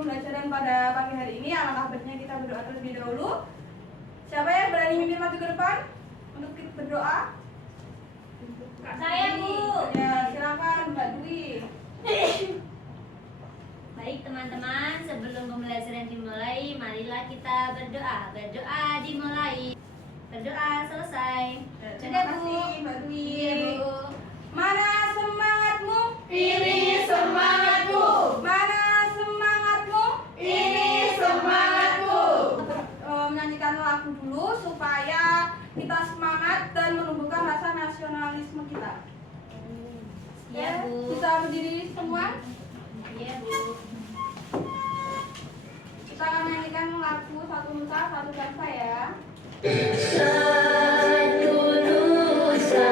pembelajaran pada pagi hari ini. Alangkah baiknya kita berdoa terlebih dahulu. Siapa yang berani mimpin maju ke depan untuk kita berdoa? Saya, Bu. Ya, silakan Mbak Dwi. Baik teman-teman, sebelum pembelajaran dimulai, marilah kita berdoa. Berdoa dimulai. Berdoa selesai. Terima kasih Mbak Dwi. Iya, Bu. Mana semangatmu? Ini semangatku. Mana semangatmu? Ini semangatku. Menyanyikan lagu dulu supaya kita semangat dan menumbuhkan rasa nasionalisme kita. Iya, Bu. Bisa berdiri semua? Iya, Bu. Kita akan menyanyikan lagu Satu Nusa Satu Bangsa ya. Satu nusa,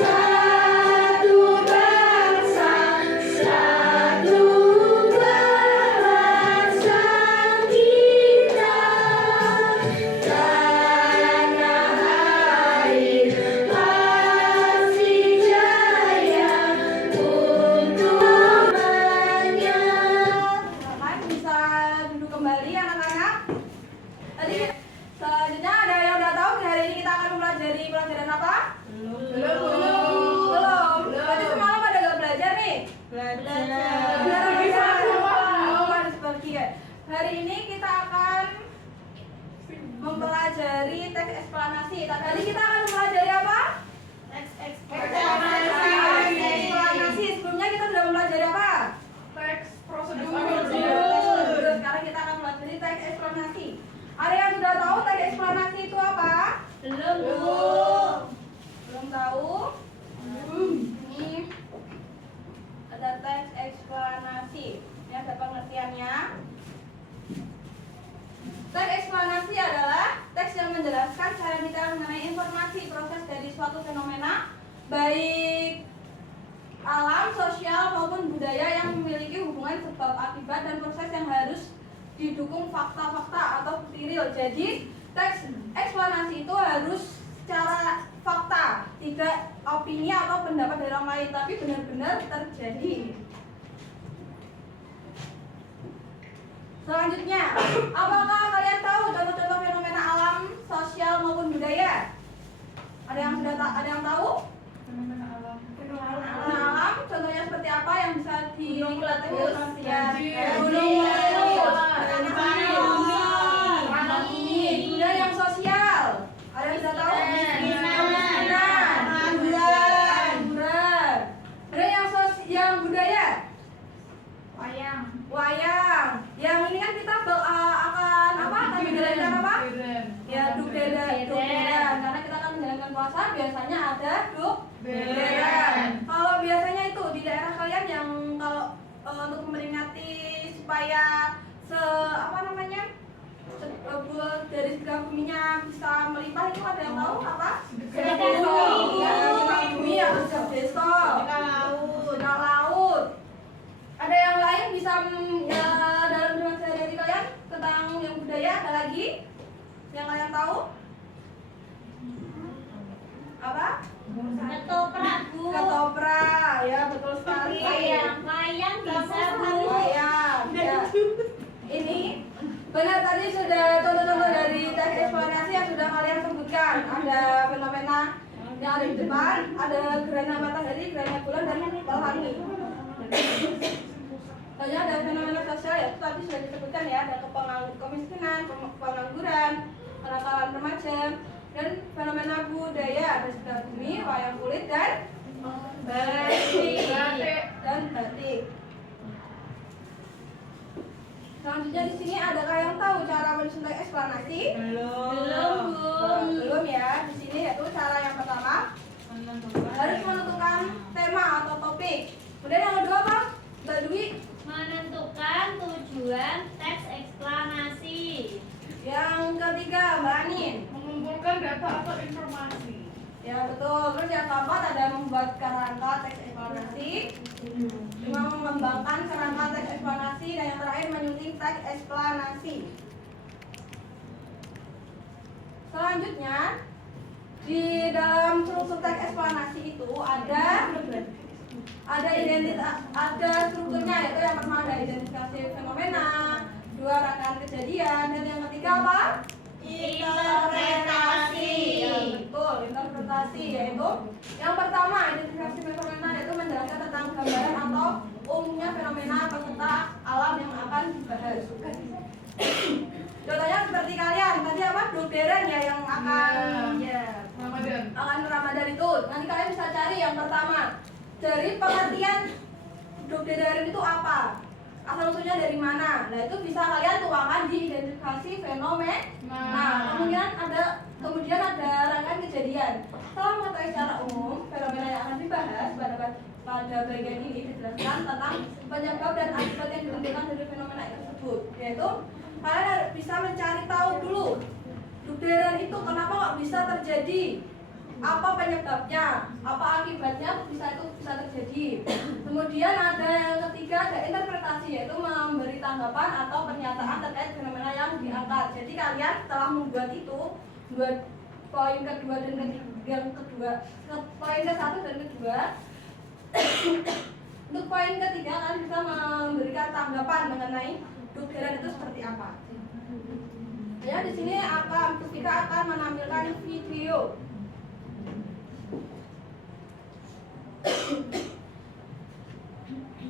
satu bangsa, satu bahasa kita. Tanah air pasti jaya untuk namanya. Silakan bisa duduk kembali anak-anak. Tadi selanjutnya ada yang udah tahu hari ini kita akan mempelajari pelajaran apa? Belum. Berarti semalam ada nggak belajar nih? Belajar. Oh, harus pergi ya. Hari ini kita akan mempelajari teks eksplanasi. Tadi kita akan mempelajari apa? Teks eksplanasi. Sebelumnya kita sudah mempelajari apa? Teks prosedur. Sekarang kita akan mempelajari teks eksplanasi. Ada yang sudah tahu teks eksplanasi itu apa? Belum, Bu. Belum tahu? Ini ada teks eksplanasi. Ini ada pengertiannya. Teks eksplanasi adalah teks yang menjelaskan cara bicara mengenai informasi proses dari suatu fenomena, baik alam, sosial maupun budaya yang memiliki hubungan sebab akibat dan proses yang harus didukung fakta-fakta atau bukti real. Jadi teks eksplanasi itu harus secara fakta, tidak opini atau pendapat dari orang lain, tapi benar-benar terjadi. Selanjutnya, apakah kalian tahu contoh-contoh fenomena alam, sosial maupun budaya? Ada yang tahu? Fenomena alam, contohnya seperti apa yang bisa Gunung dilihat meletus, ya? banjir, Gunung meletus, banjir, panas bumi. Kemudian yang sosial, ada yang bisa tahu? Kemiskinan, pengangguran. Kemudian yang budaya, wayang. Yang ini kan kita akan apa? Akan menjalankan apa? Ya, dukderan. Karena kita akan menjalankan puasa, biasanya ada dukderan. Kalau biasanya itu di daerah kalian yang kalau untuk memperingati supaya dari segala buminya bisa melimpah, itu ada yang tahu apa? Sedekah bumi. Ya, sedekah bumi ya, sedekah desa. Sedekah laut. Ada yang lain bisa ya, dalam dengan sehari-hari kalian tentang yang budaya, ada lagi yang kalian tahu? Apa? Ketoprak, Bu. Ketoprak, ya betul sekali. Wayang bisa, Bu. Wayang, ya. Ini benar, tadi sudah contoh-contoh dari teks eksplanasi yang sudah kalian sebutkan. Ada fenomena yang ada di depan, ada gerhana matahari, gerhana bulan, dan pelangi. Lalu ada fenomena sosial, ya itu tadi sudah disebutkan ya, ada kemiskinan, pengangguran, kenakalan remaja, dan fenomena budaya, ada sedekah bumi, wayang kulit, dan batik. Selanjutnya di sini adakah yang tahu cara menyusun teks eksplanasi? Belum, Bu. Belum ya. Di sini yaitu cara yang pertama harus menentukan tema atau topik. Kemudian yang kedua apa? Mbak Dwi? Menentukan tujuan teks eksplanasi. Yang ketiga Mbak Anin? Mengumpulkan data atau informasi. Ya betul. Terus yang keempat ada membuat kerangka teks eksplanasi, mengembangkan kerangka teks eksplanasi, dan yang terakhir menyunting teks eksplanasi. Selanjutnya di dalam struktur teks eksplanasi itu ada identitas, ada strukturnya, yaitu yang pertama ada identifikasi fenomena, kedua rangkaian kejadian, dan yang ketiga apa? Interpretasi. Ya, betul, interpretasi yaitu yang pertama identifikasi fenomena yaitu menjelaskan tentang gambaran atau umumnya fenomena peserta alam yang akan dibahas. Contohnya seperti kalian tadi apa? Dokteran ya yang akan Ramadan. Ramadan itu. Nanti kalian bisa cari yang pertama dari pengertian dokteran itu apa? Asal usulnya dari mana? Nah itu bisa kalian tuangkan di identifikasi fenomena. Nah kemudian ada rangkaian kejadian. Setelah mengetahui secara umum fenomena yang akan dibahas pada bagian ini dijelaskan tentang penyebab dan akibat yang ditimbulkan dari fenomena tersebut. Yaitu kalian bisa mencari tahu dulu dokteran itu kenapa kok bisa terjadi, apa penyebabnya, apa akibatnya bisa terjadi. Kemudian ada yang ketiga, ada interpretasi yaitu memberi tanggapan atau pernyataan terkait fenomena yang diangkat. Jadi kalian setelah membuat itu buat poin kedua dan poin ke-1 dan kedua. Untuk poin ketiga kalian bisa memberikan tanggapan mengenai dokteran itu seperti apa. Ya di sini kita akan menampilkan video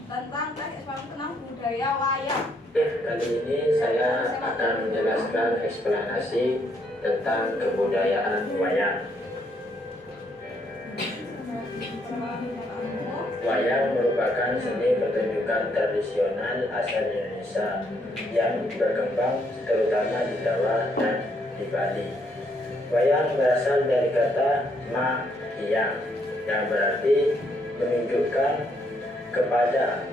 tentang tes eksplorasi tentang budaya wayang. Kali ini saya akan menjelaskan eksplanasi tentang kebudayaan wayang. Wayang merupakan seni pertunjukan tradisional asal Indonesia yang berkembang terutama di Jawa dan di Bali. Wayang berasal dari kata ma-hiyang yang berarti menunjukkan kepada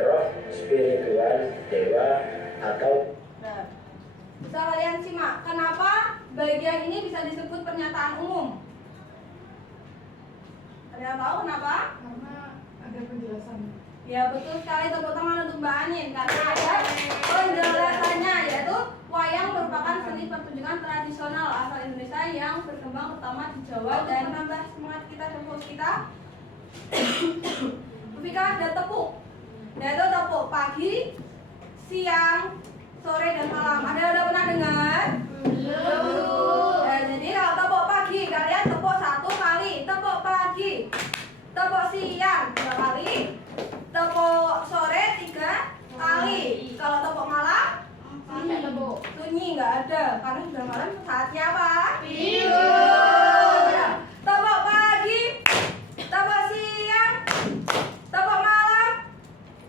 roh spiritual dewa atau. Nah, bisa kalian simak kenapa bagian ini bisa disebut pernyataan umum. Kalian tahu kenapa? Karena ada penjelasan. Ya betul sekali, tepuk tangan untuk Mbak Anin karena ada penjelasannya yaitu wayang merupakan seni pertunjukan tradisional asal Indonesia yang berkembang pertama di Jawa dan menambah semangat kita dan fokus kita. Ketika ada tepuk, yaitu tepuk pagi, siang, sore dan malam. Ada udah pernah dengar? Belum. Ya, jadi kalau tepuk pagi kalian tepuk 1 kali, tepuk pagi, tepuk siang 2 kali, tepuk sore 3 kali. Kalau tepuk malam sunyi nggak ada karena sudah malam saatnya apa? Tidur. Tepuk pagi, tepuk siang, tepuk malam.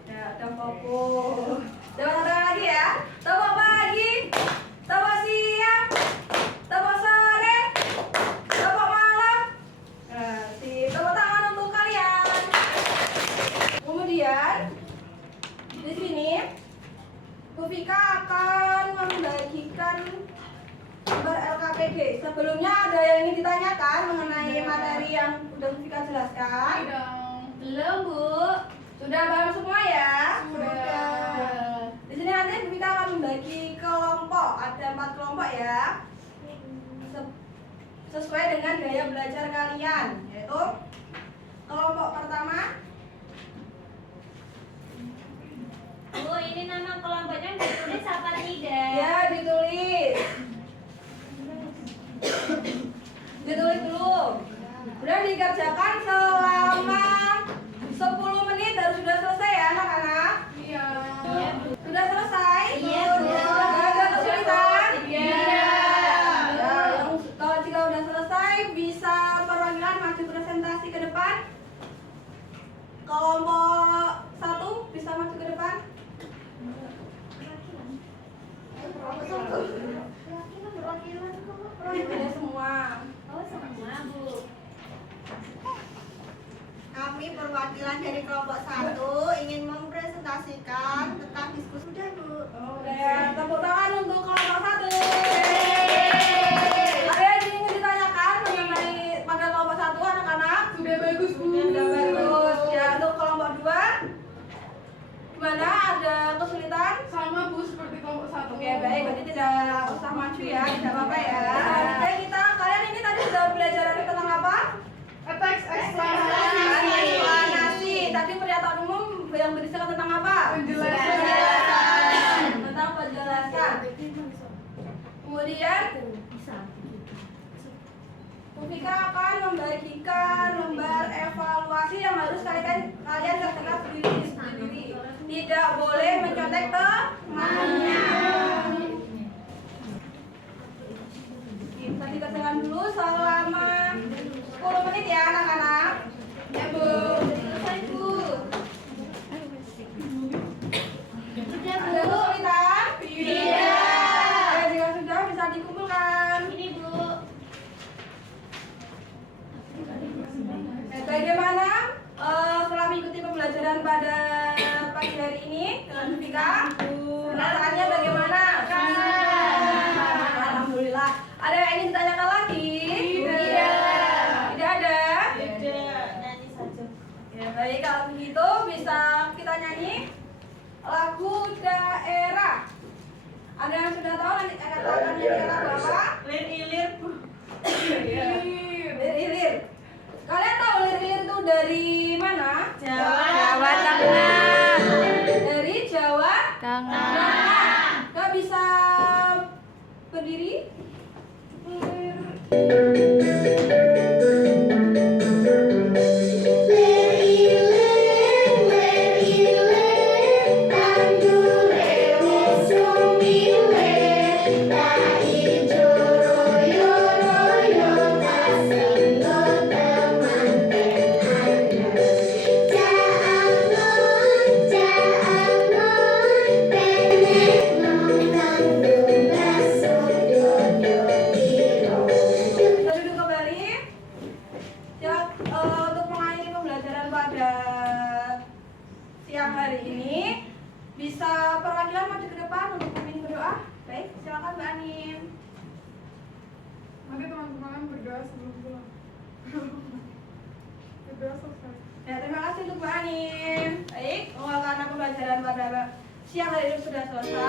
Ya, udah fokus. Coba satu lagi ya. Tepuk pagi, tepuk siang, tepuk sore, tepuk malam. Nah, tepuk tangan untuk kalian. Kemudian di sini Bu Vika akan membagikan gambar LKPD. Sebelumnya ada yang ingin ditanyakan mengenai materi yang sudah Bu Vika jelaskan? Belum, Bu. Sudah paham semua ya? Sudah. Di sini nanti Bu Vika akan membagi kelompok. Ada 4 kelompok ya. Sesuai dengan gaya belajar kalian, yaitu kelompok pertama. Bu, ini nama kelompoknya ditulis apa tidak? Ya, ditulis. Ditulis dulu. Udah dikerjakan selama 10 menit dan sudah selesai ya anak-anak? Iya. Sudah selesai? Iya, sudah. Nggak ada kesulitan? Iya. Nah, kalau jika udah selesai bisa perwakilan maju presentasi ke depan. Kelompok 1 bisa maju ke depan. Ada semua. Oh, semua, Bu. Kami perwakilan dari kelompok 1 ingin mempresentasikan tentang diskusi. Sudah, Bu. Ya, tepuk tangan untuk kelompok 1. Ada yang ingin ditanyakan mengenai pada kelompok 1 anak-anak? Sudah bagus, Bu. Sudah bagus. Ya, untuk kelompok 2 gimana? Ada kesulitan? Sama, Bu, seperti kelompok 1. Oke, baik. Berarti tidak usah maju ya, tidak apa-apa ya. Oke, kalian ini tadi sudah belajar tentang apa? Teks eksplanasi. Eksplanasi. Tadi pernyataan umum yang berisikan tentang apa? Penjelasan. Tentang penjelasan. Kemudian Bu Vika akan membagikan lembar evaluasi yang harus kalian terkena sendiri. Tidak boleh mencontek temannya. Kita dikerjakan dulu selama 10 menit ya anak-anak. Ya Bu, selesai Bu. Ada kesulitan? Tidak. Jika sudah bisa dikumpulkan. Ini Bu. Bagaimana setelah mengikuti pembelajaran pada pagi hari ini dengan Bu Vika? Perasaannya bagaimana? Alhamdulillah. Ada yang ingin ditanyakan lagi? Tidak. Tidak ada? Nyanyi saja. Ya, baik, kalau begitu bisa kita nyanyi lagu daerah. Ada yang sudah tahu nanti akan nyanyi lagu apa? Lir-ilir. Lir-ilir. Kalian tahu lir-ilir itu dari mana? Jawa Tengah. Dari Jawa Tengah. Kak bisa berdiri? Kita duduk kembali. Siap untuk mengakhiri pembelajaran pada siang hari ini. Bisa perwakilan maju ke depan untuk memimpin berdoa. Baik, silakan Mbak Anin. Nanti teman-teman berdoa sebelum pulang. Berdoa selesai. Ya, terima kasih untuk Mbak Anin. Baik, karena pembelajaran pada siang hari ini sudah selesai.